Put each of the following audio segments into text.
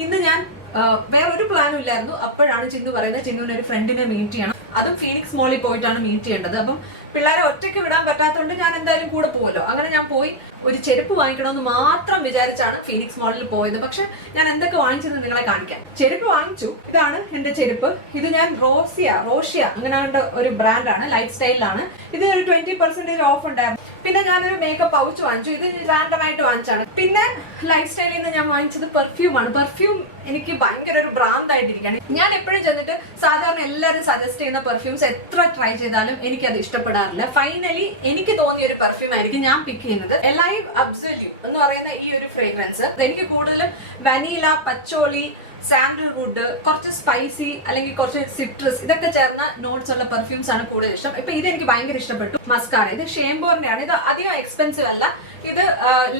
ഇന്ന് ഞാൻ വേറെ വേറൊരു പ്ലാനും ഇല്ലായിരുന്നു. അപ്പോഴാണ് ചിന്നു പറയുന്നത് ചിന്നുവിന് ഒരു ഫ്രണ്ടിനെ മീറ്റ് ചെയ്യണം. അതും ഫീനിക്സ് മോളിൽ പോയിട്ടാണ് മീറ്റ് ചെയ്യേണ്ടത്. അപ്പം പിള്ളേരെ ഒറ്റയ്ക്ക് വിടാൻ പറ്റാത്തതുകൊണ്ട് ഞാൻ എന്തായാലും കൂടെ പോകുമല്ലോ അങ്ങനെ ഞാൻ പോയി. ഒരു ചെരുപ്പ് വാങ്ങിക്കണമെന്ന് മാത്രം വിചാരിച്ചാണ് ഫീനിക്സ് മോളിൽ പോയത്. പക്ഷെ ഞാൻ എന്തൊക്കെ വാങ്ങിച്ചെന്ന് നിങ്ങളെ കാണിക്കാം. ചെരുപ്പ് വാങ്ങിച്ചു. ഇതാണ് എന്റെ ചെരുപ്പ്. ഇത് ഞാൻ റോസിയ റോഷ്യ അങ്ങനെ ഒരു ബ്രാൻഡാണ് ലൈഫ് സ്റ്റൈലിലാണ്. ഇത് ഒരു ട്വന്റി പെർസെന്റേജ് ഓഫ് ഉണ്ടായിരുന്നു. പിന്നെ ഞാനൊരു മേക്കപ്പ് പൗച്ച് വാങ്ങിച്ചു. ഇത് റാൻഡം ആയിട്ട് വാങ്ങിച്ചാണ് പിന്നെ ലൈഫ് സ്റ്റൈലിൽ നിന്ന് ഞാൻ വാങ്ങിച്ചത് പെർഫ്യൂം ആണ്. പെർഫ്യൂം എനിക്ക് ഭയങ്കര ഒരു ഭ്രാന്തായിട്ടിരിക്കുകയാണ്. ഞാൻ എപ്പോഴും ചെന്നിട്ട് സാധാരണ എല്ലാവരും സജസ്റ്റ് ചെയ്യുന്ന പെർഫ്യൂംസ് എത്ര ട്രൈ ചെയ്താലും എനിക്കത് ഇഷ്ടപ്പെടാറില്ല. ഫൈനലി എനിക്ക് തോന്നിയ ഒരു പെർഫ്യൂം ആയിരിക്കും ഞാൻ പിക്ക് ചെയ്യുന്നത്. എലൈവ് അബ്സല്യൂ എന്ന് പറയുന്ന ഈ ഒരു ഫ്രേഗ്രൻസ് എനിക്ക് കൂടുതലും വനീല പച്ചോളി സാൻഡൽവുഡ് കുറച്ച് സ്പൈസി അല്ലെങ്കിൽ കുറച്ച് സിട്രസ് ഇതൊക്കെ ചേർന്ന നോട്ട്സ് ഉള്ള പെർഫ്യൂംസ് ആണ് കൂടുതൽ ഇഷ്ടം. ഇപ്പൊ ഇത് എനിക്ക് ഭയങ്കര ഇഷ്ടപ്പെട്ടു. മസ്കാര ഇത് ഷേംബോറിന്റെ ആണ് ഇത് അധികം എക്സ്പെൻസീവ് അല്ല. ഇത്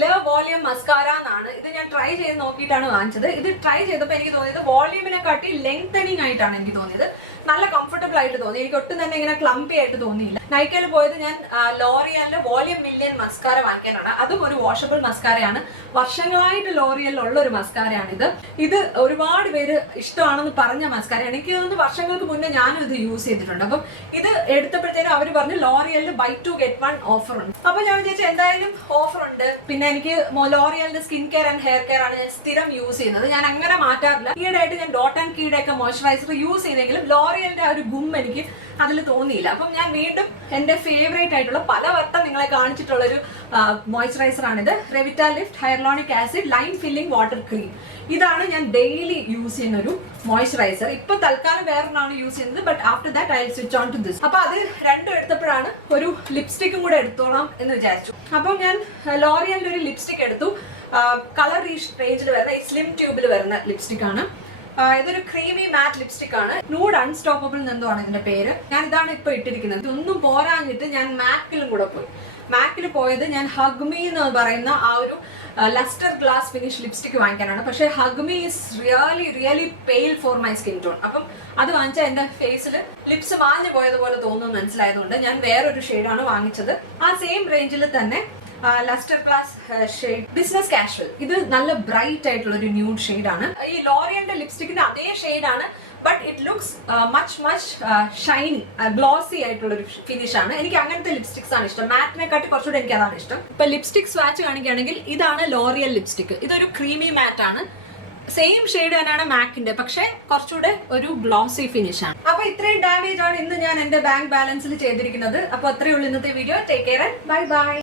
ലെ വോളിയം മസ്കാര എന്നാണ്. ഇത് ഞാൻ ട്രൈ ചെയ്ത് നോക്കിയിട്ടാണ് വാങ്ങിച്ചത്. ഇത് ട്രൈ ചെയ്തപ്പോൾ എനിക്ക് തോന്നിയത് വോളിയമിനെ കാട്ടി ലെങ്തനിങ് ആയിട്ടാണ് എനിക്ക് തോന്നിയത്. നല്ല കംഫർട്ടബിൾ ആയിട്ട് തോന്നി. എനിക്ക് ഒട്ടും തന്നെ ഇങ്ങനെ ക്ലംപി ആയിട്ട് തോന്നിയില്ല. നൈക്കയിൽ പോയത് ഞാൻ ലോറിയലിന്റെ വോളിയം മില്യൻ മസ്കാര വാങ്ങിക്കാനാണ്. അതും ഒരു വാഷബിൾ മസ്കാരയാണ് വർഷങ്ങളായിട്ട് ലോറിയലിൽ ഉള്ള ഒരു മസ്കാരയാണ് ഇത് ഇത് ഒരുപാട് പേര് ഇഷ്ടമാണെന്ന് പറഞ്ഞ മസ്കാര എനിക്ക് തോന്നുന്നു വർഷങ്ങൾക്ക് മുന്നേ ഞാനും ഇത് യൂസ് ചെയ്തിട്ടുണ്ട്. അപ്പം ഇത് എടുത്തപ്പോഴത്തേനും അവർ പറഞ്ഞു ലോറിയലിൽ buy two get one offer ഉണ്ട്. അപ്പൊ ഞാൻ വിചാരിച്ചു എന്തായാലും ഓഫർ ഉണ്ട്. പിന്നെ എനിക്ക് ലോറിയലിന്റെ skin care and hair care ആണ് ഞാൻ സ്ഥിരം യൂസ് ചെയ്യുന്നത്. ഞാൻ അങ്ങനെ മാറ്റാറില്ല. ഈയിടെയായിട്ട് ഞാൻ ഡോട്ട് ആൻഡ് കീയുടെ ഒക്കെ മോയ്സ്ചറൈസർ യൂസ് ചെയ്തെങ്കിലും ലോറിയലിന്റെ ആ ഒരു ഗും എനിക്ക് അതിൽ തോന്നിയില്ല. അപ്പം ഞാൻ വീണ്ടും എന്റെ ഫേവറേറ്റ് ആയിട്ടുള്ള പല വട്ടം നിങ്ങളെ കാണിച്ചിട്ടുള്ള ഒരു മോയ്സ്ചറൈസർ ആണിത് Revitalift hyaluronic acid line filling water cream ഇതാണ് ഞാൻ ഡെയിലി യൂസ് ചെയ്യുന്ന ഒരു മോയ്സ്ചറൈസർ ഇപ്പൊ തൽക്കാലം വേറൊന്നാണ് യൂസ് ചെയ്യുന്നത് but after that I switch on to this അപ്പൊ അത് രണ്ടും എടുത്തപ്പോഴാണ് ഒരു ലിപ്സ്റ്റിക്കും കൂടെ എടുത്തോളാം എന്ന് വിചാരിച്ചു. അപ്പോൾ ഞാൻ ലോറിയലിന്റെ ഒരു ലിപ്സ്റ്റിക് എടുത്തു. കളർ റേഞ്ചിൽ വരുന്ന ഈ സ്ലിം ട്യൂബിൽ വരുന്ന ലിപ്സ്റ്റിക് ആണ്. ഇതൊരു ക്രീമി മാറ്റ് ലിപ്സ്റ്റിക് ആണ്. നൂഡ് അൺസ്റ്റോപ്പബിൾ എന്നെന്തോആണ് ഇതിന്റെ പേര്. ഞാൻ ഇതാണ് ഇപ്പൊ ഇട്ടിരിക്കുന്നത്. ഇതൊന്നും പോരാഞ്ഞിട്ട് ഞാൻ മാക്കിലും കൂടെ പോയി. മാക്കിൽ പോയത് ഞാൻ ഹഗ്മി എന്ന് പറയുന്ന ആ ഒരു ലസ്റ്റർ ഗ്ലാസ് ഫിനിഷ് ലിപ്സ്റ്റിക് വാങ്ങിക്കാനാണ്. പക്ഷേ hug me is really really pale for my skin tone അപ്പം അത് വാങ്ങിച്ചാൽ എന്റെ ഫേസിൽ ലിപ്സ് മാഞ്ഞു പോയതുപോലെ തോന്നുന്നു മനസ്സിലായതുകൊണ്ട് ഞാൻ വേറൊരു ഷെയ്ഡാണ് വാങ്ങിച്ചത്. ആ സെയിം റേഞ്ചിൽ തന്നെ lustre class shade business casual ഇത് നല്ല ബ്രൈറ്റ് ആയിട്ടുള്ള ഒരു ന്യൂഡ് ഷെയ്ഡാണ് ഈ ലോറിയന്റെ ലിപ്സ്റ്റിക്കിന്റെ അതേ ഷെയ്ഡാണ് but it looks much much shiny glossy ആയിട്ടുള്ള ഒരു ഫിനിഷ് ആണ്. എനിക്ക് അങ്ങനത്തെ ലിപ്സ്റ്റിക്സ് ആണ് ഇഷ്ടം. മാറ്റിനെക്കാട്ടി കുറച്ചുകൂടെ എനിക്ക് അതാണ് ഇഷ്ടം. ഇപ്പൊ ലിപ്സ്റ്റിക് സ്വാച്ച് കാണിക്കുകയാണെങ്കിൽ ഇതാണ് ലോറിയൽ ലിപ്സ്റ്റിക് ഇതൊരു ക്രീമി മാറ്റ് ആണ്. സെയിം ഷെയ്ഡ് തന്നെയാണ് മാക്കിന്റെ പക്ഷെ കുറച്ചുകൂടെ ഒരു ഗ്ലോസി ഫിനിഷ് ആണ്. അപ്പൊ ഇത്രയും ഡാമേജ് ആണ് ഇന്ന് ഞാൻ എന്റെ ബാങ്ക് ബാലൻസിൽ ചെയ്തിരിക്കുന്നത്. അപ്പൊ അത്രയേ ഉള്ളൂ ഇന്നത്തെ video take care bye bye